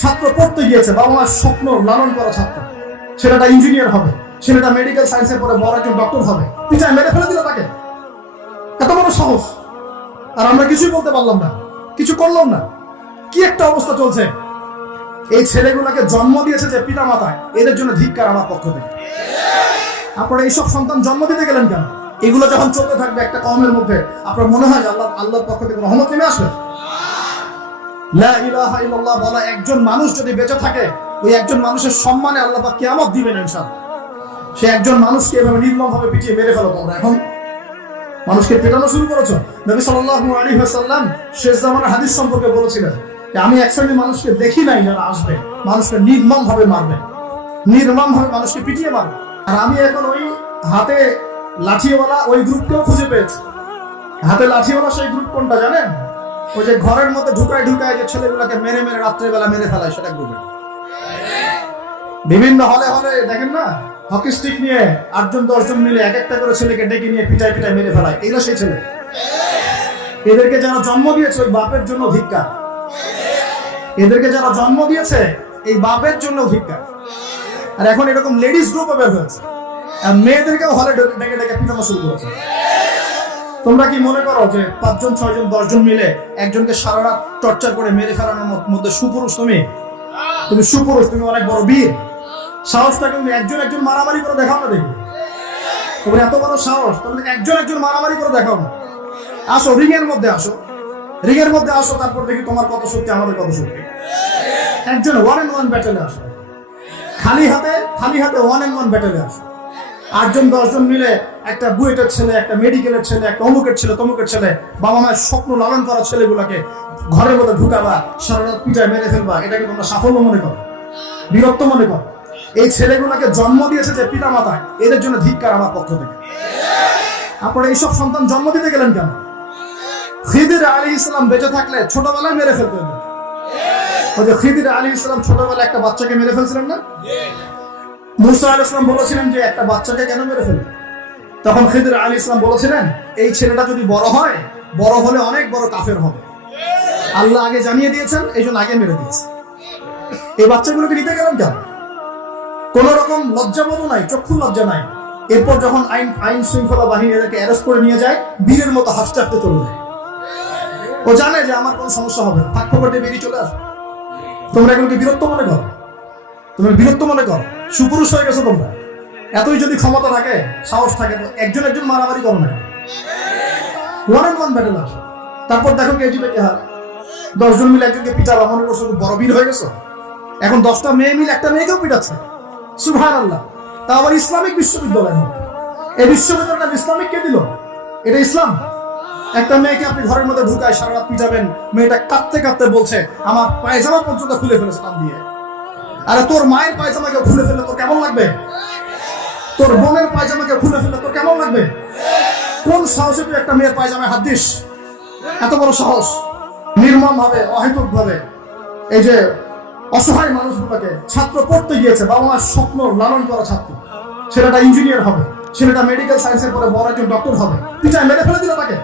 ছাত্র পড়তে গিয়েছে, বাবা মার স্বপ্ন লালন করা ছাত্র, ছেলেটা ইঞ্জিনিয়ার হবে, ছেলেটা মেডিকেল সায়েন্সে পড়ে বড় একজন ডক্টর হবে, পিছায় মেরে ফেলে দিল তাকে। এত বড় সাহস! আর আমরা কিছুই বলতে পারলাম না, কিছু করলাম না। কি একটা অবস্থা চলছে! এই ছেলেগুলোকে জন্ম দিয়েছে যে পিতা মাতায়, এদের জন্য ধিক্কার আমার পক্ষ থেকে। আপনারা এইসব সন্তান জন্ম দিতে গেলেন কেন? এগুলো যখন চলতে থাকবে একটা কওমের মধ্যে, আপনার মনে হয় যে আল্লাহর পক্ষ থেকে রহমত নেমে আসবে? লা ইলাহা ইল্লাল্লাহ বলা একজন মানুষ যদি বেঁচে থাকে, ওই একজন মানুষের সম্মানে আল্লাহ পাক কিয়ামত দিবেন ইনশাআল্লাহ। সে একজন মানুষকে এভাবে নির্মমভাবে পিটিয়ে মেরে ফেলো তোমরা। এখন মানুষকে পেটানো শুরু করেছো। নবী সাল্লাল্লাহু আলাইহি ওয়াসাল্লাম শেষ জামানার হাদিস সম্পর্কে বলেছিলেন যে আমি এক শ্রেণীর মানুষকে দেখি নাই যারা আসবে মানুষকে নির্মমভাবে মারবে, নির্মমভাবে মানুষকে পিটিয়ে মারবে। আর আমি এখন ওই হাতে লাঠিওয়ালা ওই গ্রুপকেও খুঁজে পেয়েছি। হাতে লাঠিওয়ালা সেই গ্রুপ কোনটা জানেন? ওই যে ঘরের মধ্যে ঢুকায় যে ছেলেগুলোকে মেরে মেরে রাত্রেবেলা মেরে ফেলায়, সেটা গ্রুপে। বিভিন্ন হলে হলে দেখেন না, হকি স্টিক নিয়ে 8-10 মিলে এক একটা করে ছেলেকে ডেকে নিয়ে পিটায় পিটায় মেরে ফেলায়। এগুলো সেই ছেলে। এদেরকে যারা জন্ম দিয়েছে ওই বাপের জন্য ধিক্কার। এদেরকে যারা জন্ম দিয়েছে এই বাপের জন্য ধিক্কার। আর এখন এরকম লেডিস গ্রুপও বের হয়েছে, আর মেয়েদেরকেও হলে ডেকে ডেকে পিটানো শুরু করেছে। তোমরা কি মনে করো যে 5জন 6জন 10জন মিলে একজনকে সারা রাত টর্চার করে মেরে ফেলানোর মধ্যে সুপুরুষ? তুমি সুপুরুষ, তুমি অনেক বড় বীর। সাহসটাকে তুমি একজন মারামারি করে দেখাও না দেখি। তোমার এত বড় সাহস, তাহলে একজন মারামারি করে দেখাও না। আসো রিংয়ের মধ্যে আসো, রিংয়ের মধ্যে আসো, তারপর দেখি তোমার কত শক্তি, আমাদের কত শক্তি। একজন 1-on-1 ব্যাটেলে আসো, খালি হাতে 1-on-1 ব্যাটেলে আসো। 8-10জন মিলে একটা বুয়েটের ছেলে, একটা মেডিকেলের ছেলে, একটা অমুকের ছেলে, তমুকের ছেলে, বাবা মায়ের স্বপ্ন লালন করা ছেলেগুলোকে ঘরের মধ্যে ঢুকাবা, সারা রাত পিটায় মেরে ফেলবা। এটাকে তোমরা সাফল্য মনে করো, বীরত্ব মনে করো? এই ছেলেগুলোকে জন্ম দিয়েছে যে পিতা মাতায়, এদের জন্য ধিক্কার আমার পক্ষ থেকে। আপনারা এইসব সন্তান জন্ম দিতে গেলেন কেন? খিদির আলাইহিস সালাম বেঁচে থাকলে ছোটবেলায় মেরে ফেলতেন। ওই যে খিদির আলাইহিস সালাম ছোটবেলায় একটা বাচ্চাকে মেরে ফেলছিলেন না? মুসা আলাইহিস সালাম বলেছিলেন যে একটা বাচ্চাকে কেন মেরে ফেললেন? তখন খিদির আলাইহিস সালাম বলেছিলেন এই ছেলেটা যদি বড় হয়, বড় হলে অনেক বড় কাফের হবে। আল্লাহ আগে জানিয়ে দিয়েছেন, এই জন্য আগে মেরে দিয়েছে। এই বাচ্চাগুলোকে নিতে গেলেন কেন? কোন রকম লজ্জাবোধ নাই, চক্ষু লজ্জা নাই। এরপর যখন আইন শৃঙ্খলা বাহিনী এদেরকে অ্যারেস্ট করে নিয়ে যায়, বীরের মতো হাসতে হাসতে চলে যায়। ও জানে যে আমার কোনো সমস্যা হবে না, থাক পকেটে বেরিয়ে চলে আসবে। তোমরা এগুলোকে বীরত্ব মনে করো? তোমরা বীরত্ব মনে করো? সুপুরুষ হয়ে গেছো তোমরা। এতই যদি ক্ষমতা থাকে, সাহস থাকে, তো একজন মারামারি করো না, 1-on-1 ব্যাটেল আসো। তারপর দেখো কে জিতে কে হারে। 10জন মিলে একজনকে পিটাবা, মনে করছো বড় বীর হয়ে গেছো। এখন 10টা মেয়ে মিলে একটা মেয়েকেও পিটাচ্ছে, সুবহানাল্লাহ। তা আবার ইসলামিক বিশ্ববিদ্যালয়। এই বিশ্ববিদ্যালয়টা ইসলামিক কে দিল? এটা ইসলাম? একটা মেয়েকে আপনি ঘরের মধ্যে ঢুকায় সারা রাত পিটাবেন, মেয়েটা কাঁদতে কাঁদতে বলছে আমার পায়জামা পর্যন্ত খুলে ফেলেছে টান দিয়ে। আরে তোর মায়ের পায়জামাকে খুলে ফেললে তোর কেমন লাগবে? তোর বোনের পায়জামাকে খুলে ফেললে তোর কেমন লাগবে? কোন সাহসে তুই একটা মেয়ের পায়জামায় হাত দিস? এত বড় সাহস! নির্মম ভাবে, অহেতুক ভাবে এই যে অসহায় মানুষগুলোকে, ছাত্র পড়তে গিয়েছে, বাবা মার স্বপ্ন লালন করা ছাত্র, ছেলেটা ইঞ্জিনিয়ার হবে, ছেলেটা মেডিকেল সায়েন্সে পড়ে বড় একজন ডক্টর হবে, পিছায় মেরে ফেলে দিল তাকে।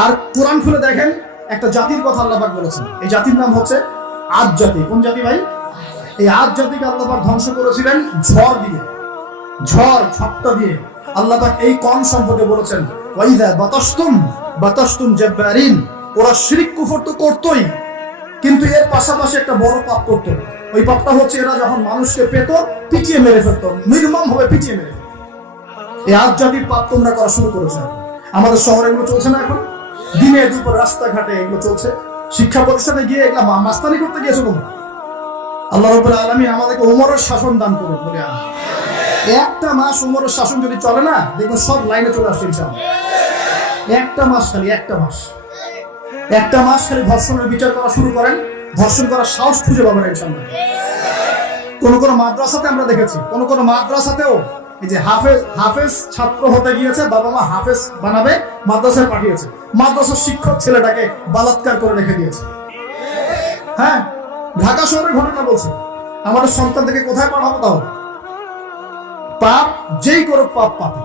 আর কোরআন খুলে দেখেন, একটা জাতির কথা আল্লাহ পাক বলেছেন। এই জাতির নাম হচ্ছে আদ জাতি। কোন জাতি ভাই? এই আদ জাতিকে আল্লাহ পাক ধ্বংস করেছিলেন ঝড় দিয়ে, ঝড়টা দিয়ে। আল্লাহ পাক এই কওম সম্পর্কে বলেছেন ওয়াইদা বাতাসতুম জাব্বারিন। ওরা শিরক কুফর তো করতোই, কিন্তু এর পাশাপাশি একটা বড় পাপ করতো। ওই পাপটা হচ্ছে এরা যখন মানুষকে পেত, পিটিয়ে মেরে ফেলতো, নির্মম ভাবে পিটিয়ে মেরে ফেলতো। এই আদ জাতির পাপ তোমরা করা শুরু করেছে। আমাদের শহরে এগুলো চলছে না? এখন দিনে দুপুর রাস্তাঘাটে এগুলো চলছে। শিক্ষা প্রতিষ্ঠানে গিয়ে এগুলা মাস্তানি করতে গিয়েছো তোমরা। আল্লাহ রাব্বুল আলামিন আমাদেরকে ওমরের শাসন দান করুন বলে আমি। একটা মাস ওমরের শাসন যদি চলে না, দেখবেন সব লাইনে চলে আসছে ইনশাআল্লাহ। একটা মাস খালি ধর্ষণের বিচার করা শুরু করেন, ধর্ষণ করার সাহস খুঁজে পাবেন ইনশাআল্লাহ। কোন মাদ্রাসাতে আমরা দেখেছি, কোন মাদ্রাসাতেও এই যে হাফেজ ছাত্র হতে গিয়েছে, বাবা মা হাফেজ বানাবে, মাদ্রাসায় পাঠিয়েছে, মাদ্রাসার শিক্ষক ছেলেটাকে বলাৎকার করে রেখে দিয়েছে। হ্যাঁ, ঢাকা শহরের ঘটনা বলছে। আমাদের সন্তানদেরকে কোথায় পাঠাবো? তাহলে পাপ যেই করুক, পাপী।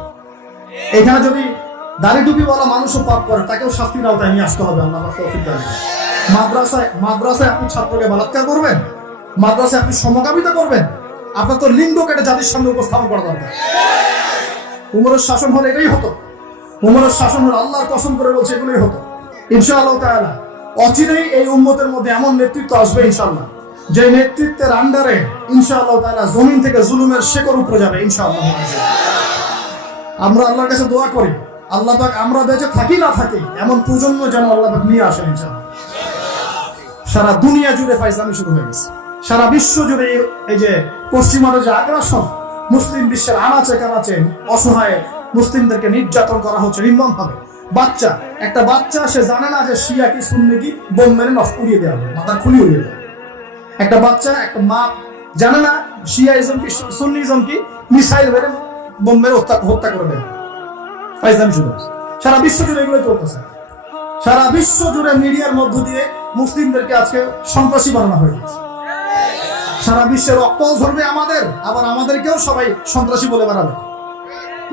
এখানে যদি দাড়ি টুপিওয়ালা মানুষও পাপ করে, তাকেও শাস্তির আওতায় নিয়ে আসতে হবে। আল্লাহ তৌফিক দান। মাদ্রাসায় আপনি ছাত্রকে বলাৎকার করবেন? মাদ্রাসায় আপনি সমকামিতা করবেন? আপনার তো লিঙ্গ কেটে জাতির সামনে উপস্থাপন করা দরকার। উমরের শাসন হলে এটাই হতো। উমরের শাসন হলে আল্লাহর কসম করে বলছে এগুলোই হতো। ইনশাআল্লাহ তাআলা অচিরেই এই উম্মতের মধ্যে এমন নেতৃত্ব আসবে ইনশাআল্লাহ, যে নেতৃত্বের আন্ডারে ইনশাআল্লাহ তাআলা জমিন থেকে জুলুমের শেকড় উপরে যাবে ইনশাআল্লাহ। আমরা আল্লাহর কাছে দোয়া করি, আল্লাহ পাক আমরা বেঁচে থাকি না থাকি এমন প্রজন্ম যেন আল্লাহ পাক নিয়ে আসেন ইনশাআল্লাহ। সারা দুনিয়া জুড়ে ফাইজলামি শুরু হয়ে গেছে, সারা বিশ্ব জুড়ে এই যে পশ্চিমার যে আগ্রাসন, মুসলিম বিশ্বের আনাচে কানাচে অসহায় মুসলিমদেরকে নির্যাতন করা হচ্ছে নির্মমভাবে। একটা বাচ্চা সে জানে না যে শিয়া কি সুন্নি কি, বোম মেরে নষ্ট উড়িয়ে দেওয়া হবে, মাথা খুলি উড়িয়ে দেওয়া। একটা বাচ্চা, একটা মা জানে না শিয়াইজম কি সুন্নিজম কি, মিসাইল মেরে বোম মেরে হত্যা করে দেয়। ফাইজলামি শুরু হচ্ছে সারা বিশ্ব জুড়ে, এগুলো চলতেছে। সারা বিশ্ব জুড়ে মিডিয়ার মধ্য দিয়ে মুসলিমদেরকে আজকে সন্ত্রাসী বানানো হয়ে গেছে। সারা বিশ্বের রক্ত ধরবে আমাদের, আবার আমাদেরকেও সবাই সন্ত্রাসী বলে বেড়াবে।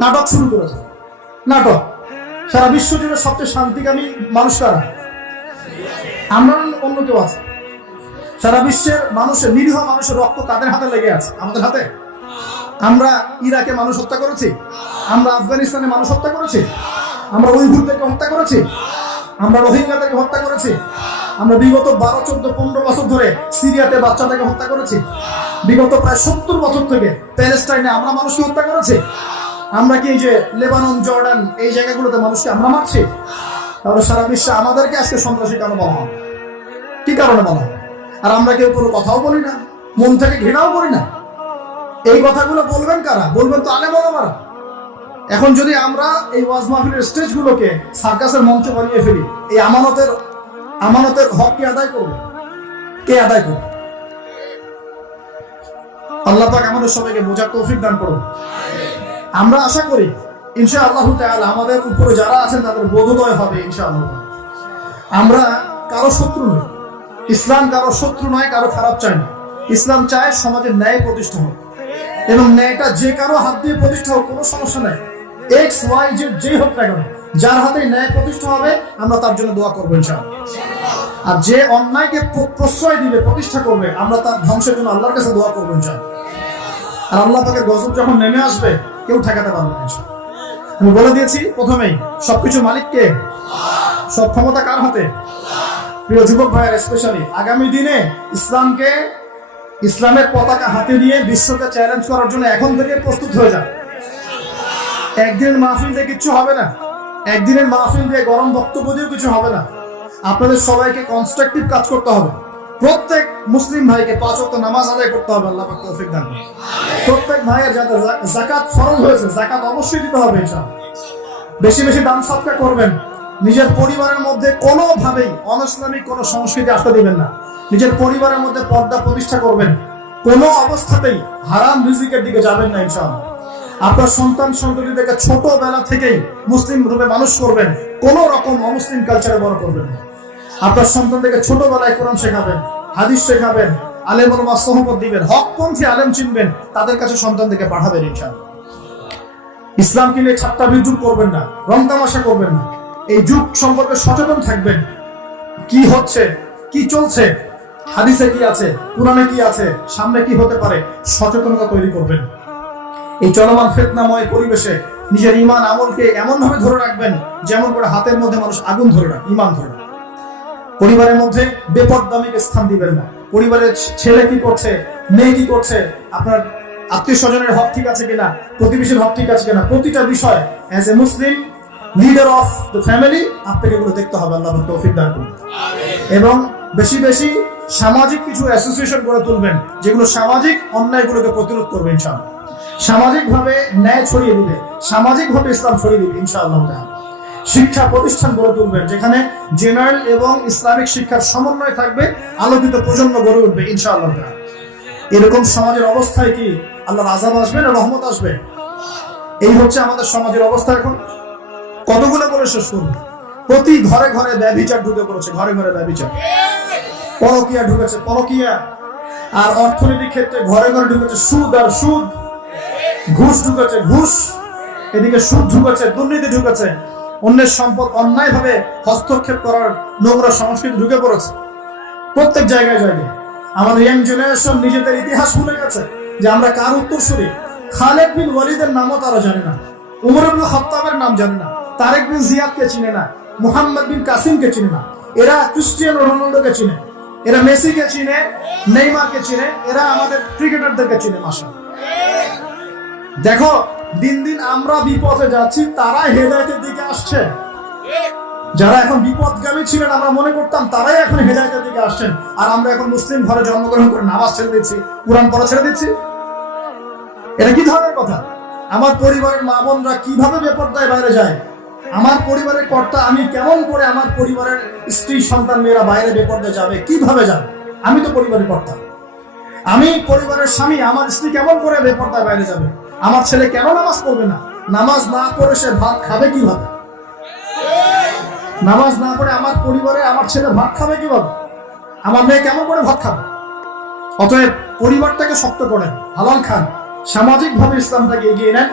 নাটক শুরু করেছে, নাটক। সারা বিশ্ব জুড়ে সবচেয়ে শান্তিকামী মানুষ কারা? আমরা, অন্য কেউ আছে? সারা বিশ্বের মানুষের, নিরীহ মানুষের রক্ত কাদের হাতে লেগে আছে? আমাদের হাতে। আমরা ইরাকে মানুষ হত্যা করেছি, আমরা আফগানিস্তানে মানুষ হত্যা করেছি, আমরা উইঘুরদেরকে হত্যা করেছি, আমরা রোহিঙ্গাদেরকে হত্যা করেছি, আমরা বিগত 12, 14, 15 বছর ধরে সিরিয়াতে বাচ্চাদেরকে হত্যা করেছি, বিগত প্রায় 70 বছর থেকে প্যালেস্টাইনে আমরা মানুষকে হত্যা করেছি। আমরা কি এই যে লেবানন, জর্ডান এই জায়গাগুলোতে মানুষকে আমরা মারছি? তাহলে সারা বিশ্বে আমাদেরকে আজকে সন্ত্রাসী কেন বলা হয়? কি কারণে বলা হয়? আর আমরা কেউ কোনো কথাও বলি না, মন থেকে ঘৃণাও করি না। এই কথাগুলো বলবেন কারা? বলবেন তো আলেম ওলামারা। এখন যদি আমরা এই ওয়াজ মাহফিলের স্টেজগুলোকে সার্কাসের মঞ্চ বানিয়ে ফেলি, এই আমানতের হক কে আদায় করবে? কে আদায় করবে? আল্লাহ পাক আমাদের সবাইকে বোঝার তৌফিক দান করুন। আমরা আশা করি ইনশাআল্লাহ তাআলা আমাদের উপরে যারা আছেন তাদের বোধোদয় হবে ইনশাআল্লাহ। আমরা কারো শত্রু নই, ইসলাম কারো শত্রু নয়, কারো খারাপ চায় না। ইসলাম চায় সমাজের ন্যায় প্রতিষ্ঠা হোক, এবং ন্যায়টা যে কারো হাত দিয়ে প্রতিষ্ঠা হোক, কোনো সমস্যা নাই। এক্স ওয়াই জেড যেই হোক না কেন, যার হাতে ন্যায় প্রতিষ্ঠা হবে আমরা তার জন্য দোয়া করবো ইনশাআল্লাহ। আর যে অন্যায়কে প্রশ্রয় দিবে, প্রতিষ্ঠা করবে, আমরা তার ধ্বংসের জন্য আল্লাহর কাছে দোয়া করবো ইনশাআল্লাহ। আর আল্লাহ পাকের গজব যখন নেমে আসবে কেউ ঠেকাতে পারবে না ইনশাআল্লাহ। আমি বলে দিয়েছি প্রথমেই, সবকিছু মালিক কে? সব ক্ষমতা কার হাতে? প্রিয় যুবক ভাইয়ের স্পেশালি আগামী দিনে ইসলামের পতাকা হাতে নিয়ে বিশ্বকে চ্যালেঞ্জ করার জন্য এখন থেকে প্রস্তুত হয়ে যান। একদিনের মাহফিল দিয়ে কিচ্ছু হবে না, একদিনের মাহফিল দিয়ে গরম বক্তব্য দিয়েও কিছু হবে না। আপনাদের সবাইকে কনস্ট্রাকটিভ কাজ করতে হবে। প্রত্যেক মুসলিম ভাইকে 5 ওয়াক্ত নামাজ আদায় করতে হবে, আল্লাহ পাক তৌফিক দান করুন। প্রত্যেক ভাইয়ের যাতে যাকাত ফরজ হয়েছে, যাকাত অবশ্যই দিতে হবে ইনশাআল্লাহ। বেশি বেশি দান সদকা করবেন। নিজের পরিবারের মধ্যে কোনোভাবেই অনইসলামিক কোনো সংস্কৃতি আসতে দিবেন না। নিজের পরিবারের মধ্যে পর্দা প্রতিষ্ঠা করবেন। কোনো অবস্থাতেই হারাম রিজিকের দিকে যাবেন না ইনশাআল্লাহ। আপনার সন্তান সন্ততিদেরকে ছোটবেলা থেকেই মুসলিম রূপে মানুষ করবেন, কোনো রকম অমুসলিম কালচারে বড় করবেন না। আপনার সন্তানদেরকে ছোটবেলায় কোরআন শেখাবেন, হাদিস শেখাবেন, আলেম ওলামা সোহবত দিবেন, হকপন্থী আলেম চিনবেন, তাদের কাছে সন্তানদেরকে পাঠাবেন ইনশাআল্লাহ। ইসলামকে নিয়ে ঠাট্টা বিদ্রুপ করবেন না, রং তামাশা করবেন না। এই যুগ সম্পর্কে সচেতন থাকবেন, কি হচ্ছে, কি চলছে, হাদিসে কি আছে, কুরআনে কি আছে, সামনে কি হতে পারে, সচেতনতা তৈরি করবেন। এই চলমান ফিতনাময় পরিবেশে নিজের ঈমান আমলকে এমন ভাবে ধরে রাখবেন যেমন করে হাতের মধ্যে মানুষ আগুন ধরে রাখে, ঈমান ধরে রাখে। পরিবারের মধ্যে বেপরদামিকে স্থান দিবেন না। পরিবারের ছেলে কি করছে, মেয়ে কি করছে, আপনার আত্মীয় স্বজনের হক ঠিক আছে কিনা, প্রতিবেশীর হক ঠিক আছে কিনা, প্রতিটা বিষয় as a Muslim leader of the family আপনাকে এগুলো দেখতে হবে, আল্লাহ তৌফিক দান করুন। এবং বেশি বেশি সামাজিক কিছু অ্যাসোসিয়েশন গড়ে তুলবেন, যেগুলো সামাজিক অন্যায়গুলোকে প্রতিরোধ করবে ইনশাআল্লাহ। সামাজিকভাবে ন্যায় ছড়িয়ে দিবে, সামাজিকভাবে ইসলাম ছড়িয়ে দিবে ইনশাআল্লাহ। শিক্ষা প্রতিষ্ঠান গড়ে তুলবেন যেখানে জেনারেল এবং ইসলামিক শিক্ষার সমন্বয় থাকবে, আলোকিত প্রজন্ম গড়ে উঠবে ইনশাআল্লাহ। এরকম সমাজের অবস্থায় কি আল্লাহর আযাব আসবে না রহমত আসবে? এই হচ্ছে আমাদের সমাজের অবস্থা। এখন কতগুলো বলে শেষ করব। প্রতি ঘরে ঘরে ব্যভিচার ঢুকে পড়েছে, ঘরে ঘরে ব্যভিচার, পরকীয়া ঢুকেছে, পরকীয়া। আর অর্থনৈতিক ক্ষেত্রে ঘরে ঘরে ঢুকেছে সুদ আর সুদ, ঘুষ ঢুকেছে ঘুষ, এদিকে সুদ ঢুকেছে, দুর্নীতি ঢুকেছে, অন্যের সম্পদ অন্যায়ভাবে হস্তক্ষেপ করার নোংরা সংস্কৃতি ঢুকে পড়েছে প্রত্যেক জায়গায় জায়গায়। আমাদের ইয়াং জেনারেশন নিজেদের ইতিহাস ভুলে গেছে যে আমরা কার উত্তরসূরি। খালেদ বিন ওয়ালিদের নামও তারা জানে না, উমর ইবনে খাত্তাবের নাম জানে না, তারেক বিন জিয়াদকে চিনে না, মুহাম্মদ বিন কাসিমকে চিনে না। এরা ক্রিস্টিয়ানো রোনাল্ডোকে চিনে, এরা মেসিকে চিনে, নেইমারকে চিনে, এরা আমাদের ক্রিকেটারদেরকে চিনে। মাশাআল্লাহ, দেখো দিন দিন আমরা বিপথে যাচ্ছি, তারা হেদায়েতের দিকে আসছে। যারা এখন বিপদগামী ছিলেন আমরা মনে করতাম, তারাই এখন হেদায়েতের দিকে আসছেন। আর আমরা এখন মুসলিম ঘরে জন্মগ্রহণ করে নামাজ ছেড়ে দিচ্ছি, কুরআন পড়া ছেড়ে দিচ্ছি। এটা কি ধরনের কথা? আমার পরিবারের মা বোনরা কিভাবে বেপরদায় বাইরে যায়? আমার পরিবারের কর্তা আমি কেমন করে আমার পরিবারের স্ত্রী সন্তান মেয়েরা বাইরে বেপরদায় যাবে? কিভাবে যাবে? আমি তো পরিবারের কর্তা, আমি পরিবারের স্বামী, আমার স্ত্রী কেমন করে বেপরদায় বাইরে যাবে? আমার ছেলে কেন নামাজ পড়বে না? নামাজ না পড়ে সে ভাত খাবে কিভাবে? নামাজ না পড়ে আমার পরিবারে আমার ছেলে ভাত খাবে কিভাবে? আমার মেয়ে কেমন করে ভাত খাবে? অতএব পরিবারটাকে শক্ত করেন, হালাল খান, সামাজিকভাবে ইসলামটাকে এগিয়ে নেন।